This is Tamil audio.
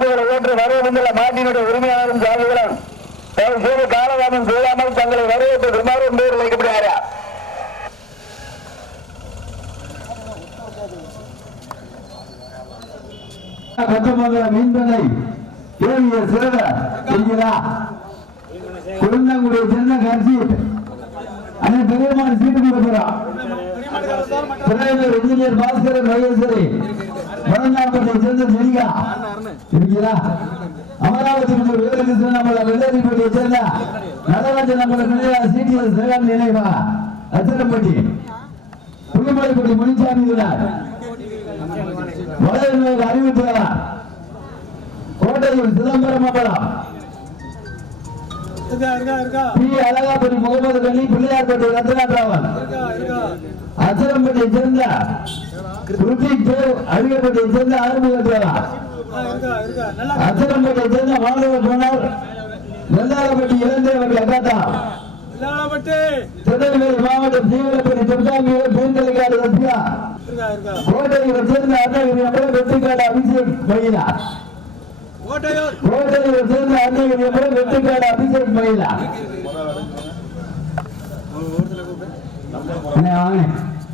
பரிசுகளை ஏற்று வரவேண்டுள்ள மாட்டினுடைய உரிமையாளரும் சாதிகளும் செய்து காலதாமம் செய்யாமல் தங்களை வரவேற்று விமானம் பேர் வைக்கப்படுகிறாரா? மீன்பனை குழந்தைங்களுடைய சின்ன கட்சி அண்ணன் பெரியமான சீட்டு கொடுக்கிறான். இன்ஜினியர் பாஸ்கரன் மகேஸ்வரி மணநாட்டை சேர்ந்த செடிகா இருக்கிறா. அமராவதி வேலுகிருஷ்ணன் நம்மள வெள்ளரிப்பட்டியை சேர்ந்த நடராஜன் நம்மள சிடிஎஸ் சேகர் நினைவா அச்சரப்பட்டி புதுமலைப்பட்டி முனிசாமி வளையல் அறிவித்தார். கோட்டையூர் சிதம்பரம் அம்பலம் அழகாபுரி முகமது கலி பிள்ளையார்பட்டி ரத்னாராவன் அச்சரம்பட்டியை சேர்ந்த ருத்திக் தேவ் அழகப்பட்டியை சேர்ந்த ஆறுமுகத்தேவா அச்சரம்பட்டியை சேர்ந்த மாணவ போனார் நெல்லாரப்பட்டி இளந்தேவன் அகாத்தா திருநெல்வேலி மாவட்டம் தீவிரப்பட்டி துர்காம்பியர் பெண்களுக்கான ரத்யா கோட்டையூரை சேர்ந்த அருணகிரி நம்பர் வெற்றிக்காடு அபிஷேக் மகிழா கோட்டையூரை சேர்ந்த அருணகிரி நம்பர் வெற்றிக்காடு அபிஷேக் மகிழா